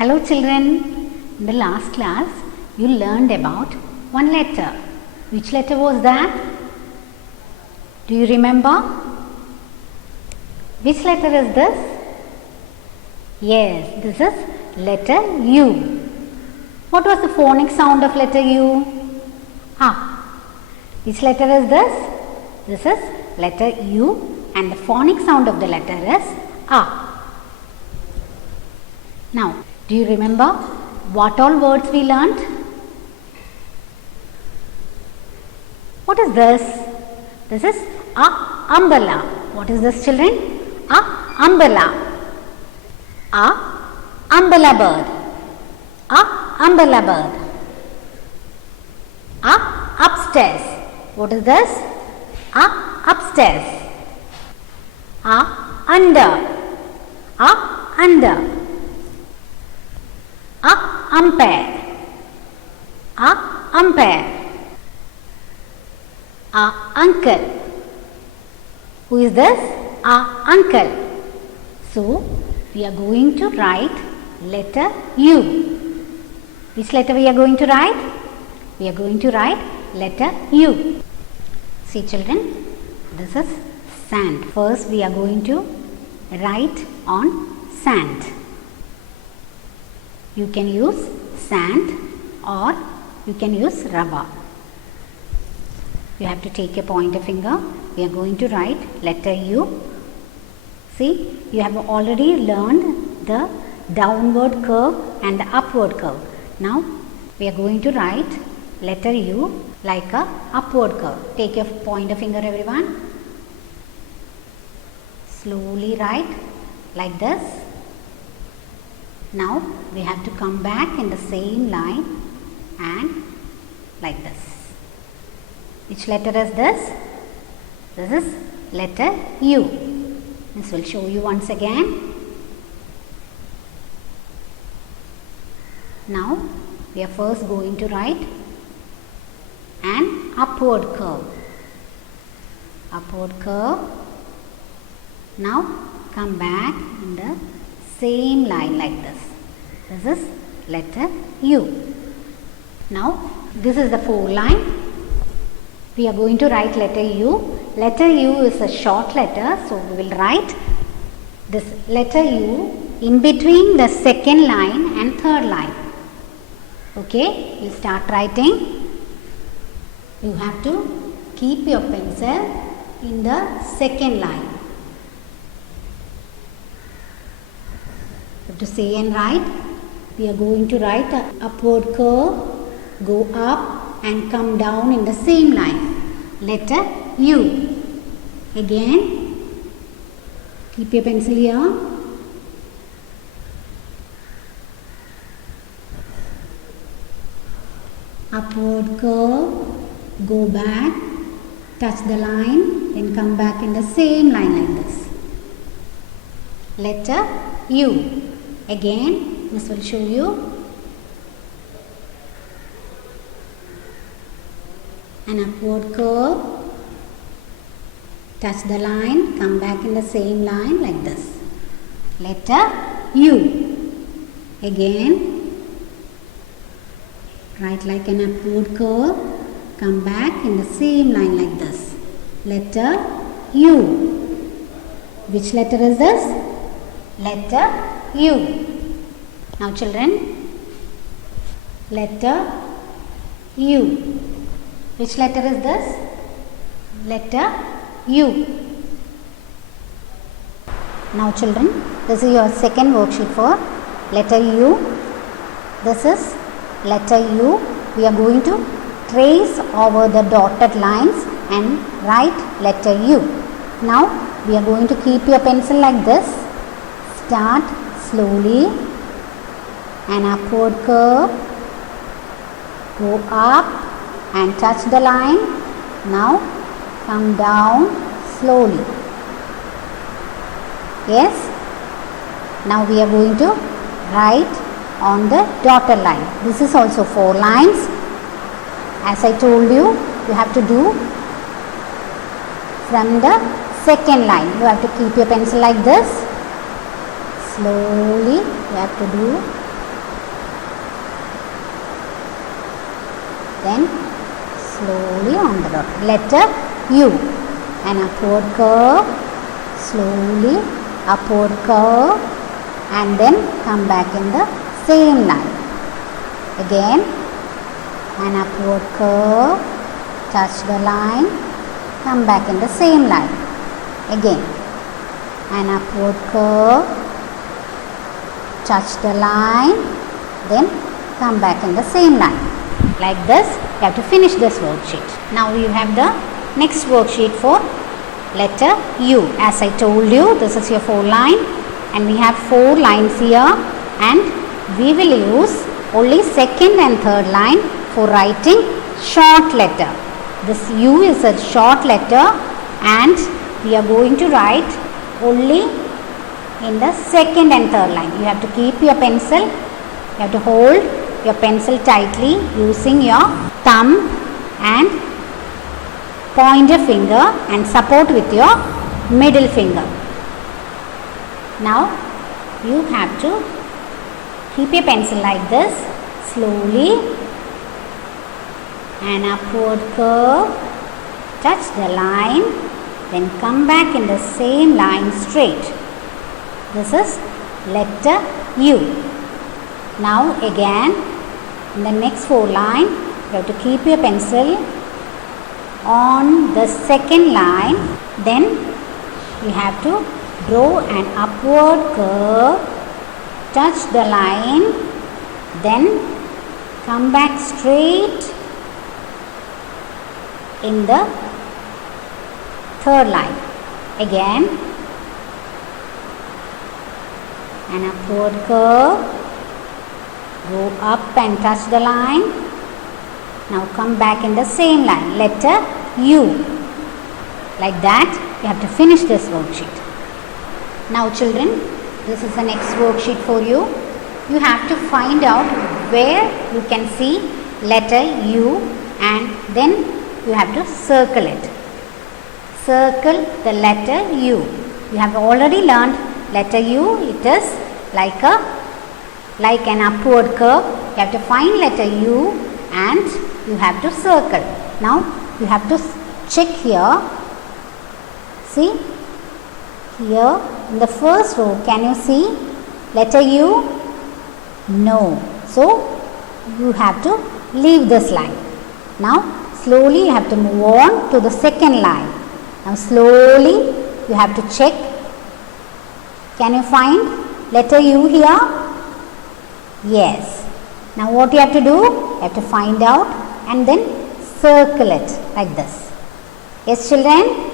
Hello children, in the last class you learned about one letter. Which letter was that? Do you remember? Which letter is this? Yes, this is letter U. What was the phonic sound of letter U? Ah. Which letter is this? This is letter U and the phonic sound of the letter is A. Now, do you remember what all words we learnt? What is this? This is a umbrella. What is this, children? A umbrella. A umbrella bird. A umbrella bird. A upstairs. What is this? A upstairs. A under. A under. A umpire. A umpire. A uncle. Who is this? A uncle. So, we are going to write letter U. Which letter we are going to write? We are going to write letter U. See children, this is sand. First we are going to write on sand. You can use sand or you can use rubber. You have to take a pointer finger. We are going to write letter U. See, you have already learned the downward curve and the upward curve. Now, we are going to write letter U like a upward curve. Take your pointer finger, everyone. Slowly write like this. Now, we have to come back in the same line and like this. Which letter is this? This is letter U. This will show you once again. Now, we are first going to write an upward curve. Upward curve. Now, come back in the same line like this. This is letter U. Now, this is the four line. We are going to write letter U. Letter U is a short letter, so we will write this letter U in between the second line and third line. Okay, we'll start writing. You have to keep your pencil in the second line. You have to say and write. We are going to write an upward curve, go up and come down in the same line. Letter U. Again, keep your pencil here. Upward curve, go back, touch the line, then come back in the same line like this. Letter U. Again, this will show you. An upward curve, touch the line, come back in the same line like this. Letter U. Again, write like an upward curve, come back in the same line like this. Letter U. Which letter is this? Letter U. Now children, letter U. Which letter is this? Letter U. Now children, this is your second worksheet for letter U. This is letter U. We are going to trace over the dotted lines and write letter U. Now we are going to keep your pencil like this. Start slowly. An upward curve. Go up and touch the line. Now come down slowly. Yes. Now we are going to write on the dotted line. This is also 4 lines. As I told you, you have to do from the second line. You have to keep your pencil like this. Slowly you have to do then slowly on the dot. Letter U, an upward curve, slowly upward curve, and then come back in the same line. Again, an upward curve, touch the line, come back in the same line. Again, an upward curve, touch the line, then come back in the same line. Like this, you have to finish this worksheet. Now you have the next worksheet for letter U. As I told you, this is your 4 line, and we have 4 lines here, and we will use only second and third line for writing short letter. This U is a short letter, and we are going to write only in the second and third line. You have to keep your pencil, you have to hold your pencil tightly using your thumb and pointer finger and support with your middle finger. Now you have to keep your pencil like this, slowly, an upward curve, touch the line, then come back in the same line straight. This is letter U. Now again, in the next 4 line, you have to keep your pencil on the second line, then you have to draw an upward curve, touch the line, then come back straight in the third line. Again, an upward curve, go up and touch the line. Now come back in the same line, letter U. Like that, you have to finish this worksheet. Now children, this is the next worksheet for you. You have to find out where you can see letter U, and then you have to circle it. Circle the letter U. You have already learned letter U. It is like an upward curve. You have to find letter U and you have to circle. Now you have to check here. See here in the first row, can you see letter U? No. So you have to leave this line. Now slowly you have to move on to the second line. Now slowly you have to check. Can you find letter U here? Yes. Now what you have to do? You have to find out and then circle it like this. Yes children?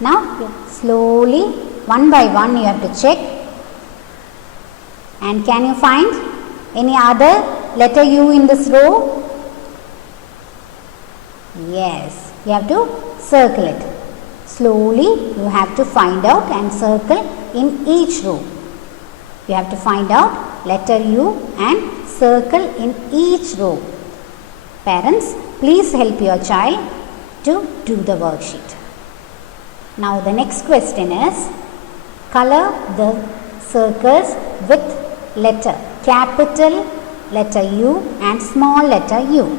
Now slowly, one by one, you have to check. And can you find any other letter U in this row? Yes. You have to circle it. Slowly you have to find out and circle in each row. You have to find out letter U and circle in each row. Parents, please help your child to do the worksheet. Now the next question is, color the circles with letter, capital letter U and small letter U.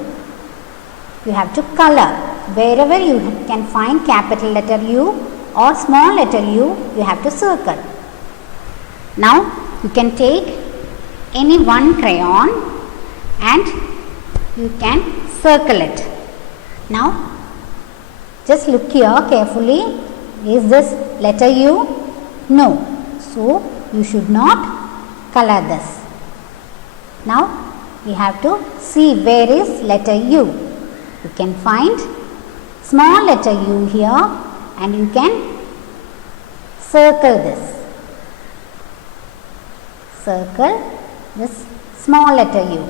You have to color. Wherever you can find capital letter U or small letter U, you have to circle. Now you can take any one crayon and you can circle it. Now just look here carefully. Is this letter U? No. So you should not color this. Now we have to see where is letter U. You can find small letter U here and you can circle this. Circle this small letter U.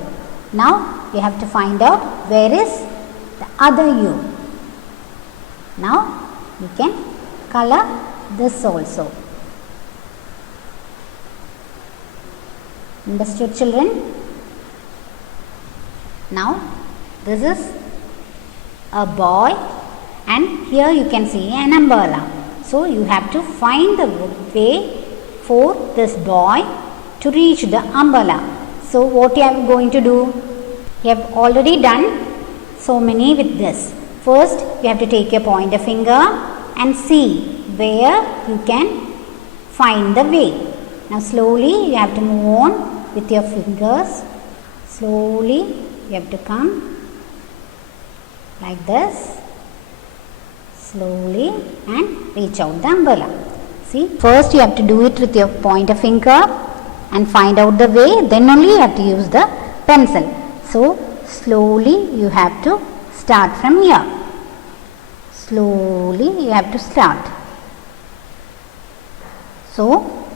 Now you have to find out where is the other U. Now you can color this also. Understood children? Now this is a boy and here you can see an umbrella. So you have to find the way for this boy to reach the umbrella. So what you are going to do? You have already done so many with this. First, you have to take your pointer finger and see where you can find the way. Now slowly you have to move on with your fingers. Slowly you have to come like this. Slowly and reach out the umbrella. See, first you have to do it with your pointer finger and find out the way, then only you have to use the pencil. So slowly you have to start from here. Slowly you have to start. So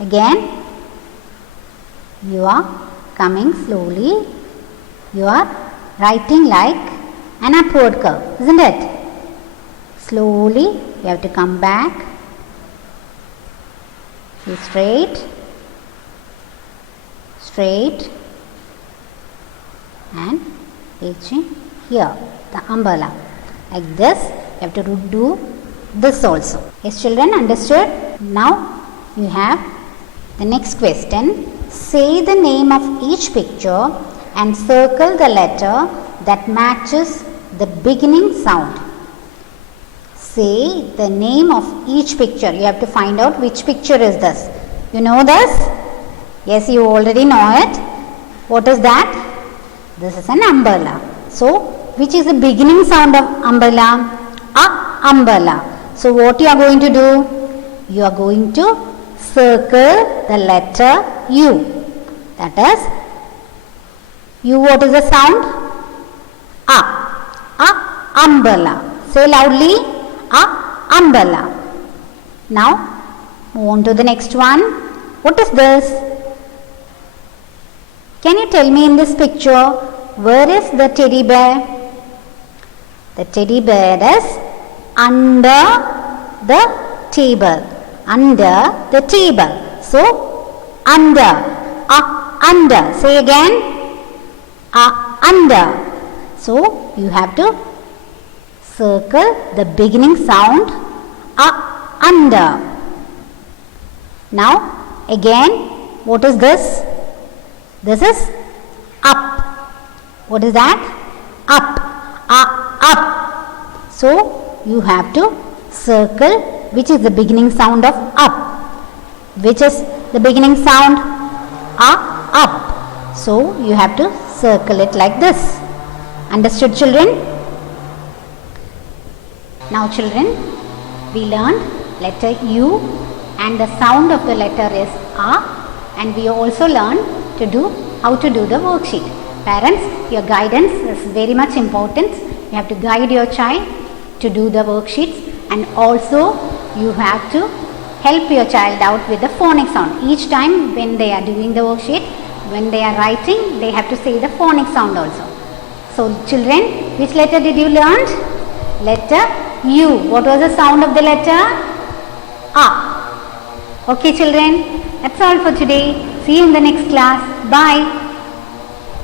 again you are coming slowly. You are writing like an upward curve, isn't it? Slowly you have to come back. See, straight, straight, and reaching here, the umbrella. Like this, you have to do this also. Yes, children, understood? Now you have the next question. Say the name of each picture and circle the letter that matches the beginning sound. Say the name of each picture. You have to find out which picture is this. You know this? Yes, you already know it. What is that? This is an umbrella. So, which is the beginning sound of umbrella? Umbrella. So, what you are going to do? You are going to circle the letter U. That is, U, what is the sound? Umbrella. Say loudly. Umbrella. Now move on to the next one. What is this? Can you tell me in this picture, where is the teddy bear? The teddy bear is under the table. Under the table. So under. Under. Say again. Under. So you have to circle the beginning sound under. Now again, what is this? This is up. What is that? Up. Up. So you have to circle which is the beginning sound of up. Which is the beginning sound? Up. So you have to circle it like this. Understood, children? Now children, we learned letter U and the sound of the letter is A, and we also learned how to do the worksheet. Parents, your guidance is very much important. You have to guide your child to do the worksheets, and also you have to help your child out with the phonic sound. Each time when they are doing the worksheet, when they are writing, they have to say the phonic sound also. So children, which letter did you learn? Letter U. What was the sound of the letter? A. Okay children, that's all for today. See you in the next class. Bye.